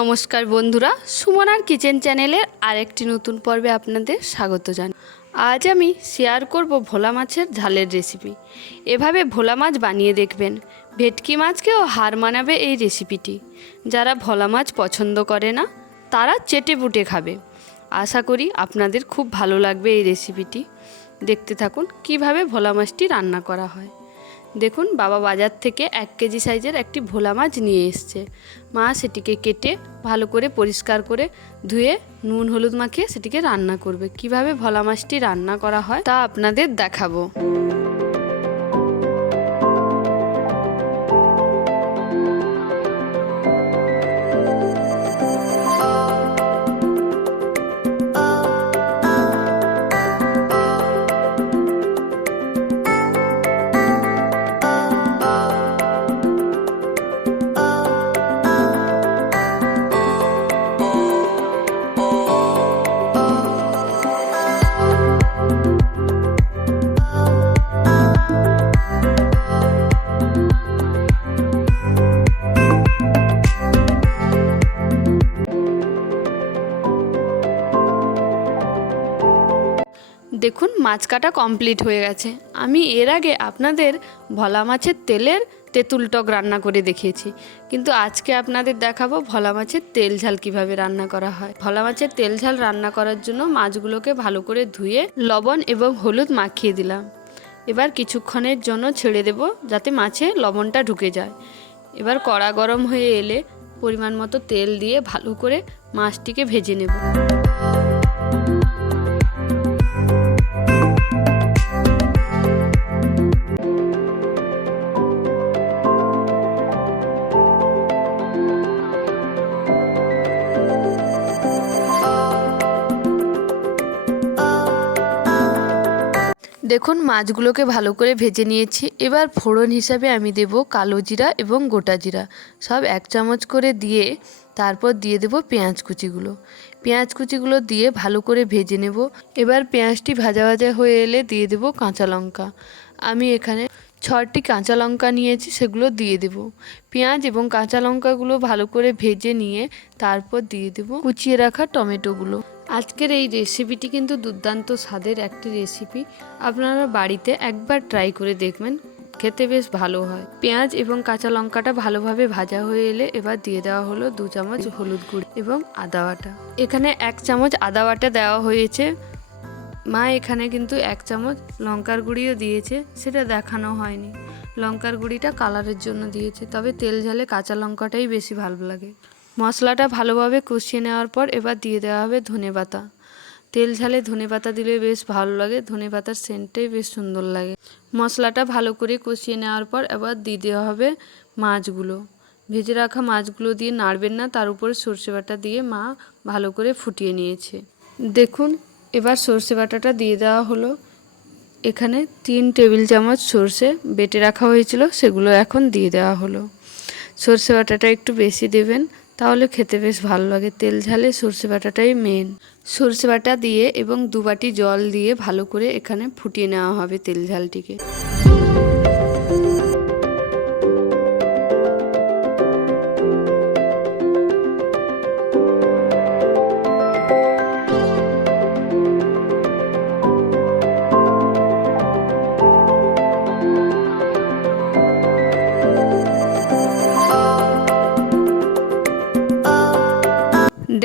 নমস্কার বন্ধুরা, সুমনার কিচেন চ্যানেলের আরেকটি নতুন পর্বে আপনাদের স্বাগত জানাই। আজ আমি শেয়ার করব ভোলা মাছের ঝালের রেসিপি। এভাবে ভোলা মাছ বানিয়ে দেখবেন, ভেটকি মাছকেও হার মানাবে এই রেসিপিটি। যারা ভোলা মাছ পছন্দ করে না তারা চেটে পুটে খাবে। আশা করি আপনাদের খুব ভালো লাগবে এই রেসিপিটি। দেখতে থাকুন কিভাবে ভোলা মাছটি রান্না করা হয়। দেখুন, বাবা বাজার থেকে 1 কেজি সাইজের একটি ভোলা মাছ নিয়ে এসছে। মা সেটিকে কেটে ভালো করে পরিষ্কার করে ধুয়ে নুন হলুদ মাখিয়ে সেটিকে রান্না করবে। কিভাবে ভোলা মাছটি রান্না করা হয় তা আপনাদের দেখাবো। দেখুন, মাছ কাটা কমপ্লিট হয়ে গেছে। আমি এর আগে আপনাদের ভোলা মাছের তেলের তেঁতুল টক রান্না করে দেখিয়েছি, কিন্তু আজকে আপনাদের দেখাবো ভোলা মাছের তেল ঝাল কিভাবে রান্না করা হয়। ভোলা মাছের তেল ঝাল রান্না করার জন্য মাছগুলোকে ভালো করে ধুয়ে লবণ এবং হলুদ মাখিয়ে দিলাম। এবার কিছুক্ষণের জন্য ছেড়ে দেব যাতে মাছে লবণটা ঢুকে যায়। এবার কড়া গরম হয়ে এলে পরিমাণ মতো তেল দিয়ে ভালো করে মাছটিকে ভেজে নেব। দেখুন, মাছগুলোকে ভালো করে ভেজে নিয়েছি। এবার ফোড়ন হিসাবে আমি দেব কালো জিরা এবং গোটা জিরা সব 1 চামচ করে দিয়ে তারপর দিয়ে দেব পেঁয়াজ কুচিগুলো দিয়ে ভালো করে ভেজে নেব। এবার পেঁয়াজটি ভাজা ভাজা হয়ে এলে দিয়ে দেব কাঁচা লঙ্কা। আমি এখানে 6টি কাঁচা লঙ্কা নিয়েছি, সেগুলো দিয়ে দেব। পেঁয়াজ এবং কাঁচা লঙ্কাগুলো ভালো করে ভেজে নিয়ে তারপর দিয়ে দেব কুচিয়ে রাখা টমেটোগুলো। আজকের এই রেসিপিটি কিন্তু দুর্দান্ত স্বাদের একটি রেসিপি। আপনারা বাড়িতে একবার ট্রাই করে দেখবেন, খেতে বেশ ভালো হয়। পেঁয়াজ এবং কাঁচা লঙ্কাটা ভালোভাবে ভাজা হয়ে এলে এবার দিয়ে দেওয়া হলো 2 চামচ হলুদ গুঁড়ো এবং আদা বাটা। এখানে 1 চামচ আদা বাটা দেওয়া হয়েছে। মা এখানে কিন্তু 1 চামচ লঙ্কার গুঁড়িও দিয়েছে, সেটা দেখানো হয়নি। লঙ্কার গুঁড়িটা কালারের জন্য দিয়েছে, তবে তেল ঝালে কাঁচা লঙ্কাটাই বেশি ভালো লাগে। মশলাটা ভালোভাবে কষিয়ে নেওয়ার পর এবার দিয়ে দেওয়া হবে ধনেপাতা। তেল ঝালে ধনেপাতা দিলে বেশ ভালো লাগে, ধনেপাতার সেন্টটাই বেশ সুন্দর লাগে। মশলাটা ভালো করে কষিয়ে নেওয়ার পর এবার দিয়ে দেওয়া হবে মাছগুলো। ভেজে রাখা মাছগুলো দিয়ে নাড়বেন না, তার উপরে সর্ষে বাটা দিয়ে মা ভালো করে ফুটিয়ে নিয়েছে। দেখুন, এবার সর্ষে বাটাটা দিয়ে দেওয়া হলো। এখানে 3 টেবিল চামচ সর্ষে বেটে রাখা হয়েছিল, সেগুলো এখন দিয়ে দেওয়া হলো। সর্ষে বাটাটা একটু বেশি দেবেন, তাহলে খেতে বেশ ভালো লাগে। তেল ঝালে সর্ষে বাটাটাই মেন। সর্ষে বাটা দিয়ে এবং 2 বাটি জল দিয়ে ভালো করে এখানে ফুটিয়ে নেওয়া হবে তেল ঝালটিকে।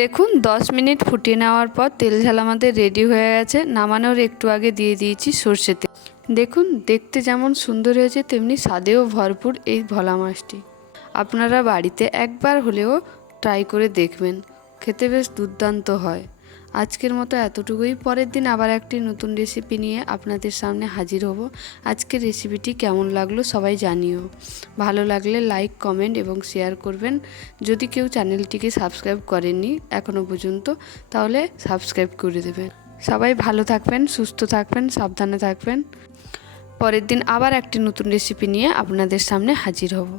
দেখুন, 10 মিনিট ফুটিয়ে নেওয়ার পর তেল ঝাল আমাদের রেডি হয়ে গেছে। নামানোর একটু আগে দিয়ে দিয়েছি সর্ষে তেল। দেখুন, দেখতে যেমন সুন্দর হয়েছে তেমনি স্বাদেও ভরপুর এই ভোলা মাছটি। আপনারা বাড়িতে একবার হলেও ট্রাই করে দেখবেন, খেতে বেশ দুর্দান্ত হয়। আজকের মতো এতটুকুই। পরের দিন আবার একটি নতুন রেসিপি নিয়ে আপনাদের সামনে হাজির হব। আজকের রেসিপিটি কেমন লাগলো সবাই জানিও। ভালো লাগলে লাইক, কমেন্ট এবং শেয়ার করবেন। যদি কেউ চ্যানেলটিকে সাবস্ক্রাইব করেননি এখনও পর্যন্ত, তাহলে সাবস্ক্রাইব করে দেবেন। সবাই ভালো থাকবেন, সুস্থ থাকবেন, সাবধানে থাকবেন। পরের দিন আবার একটি নতুন রেসিপি নিয়ে আপনাদের সামনে হাজির হব।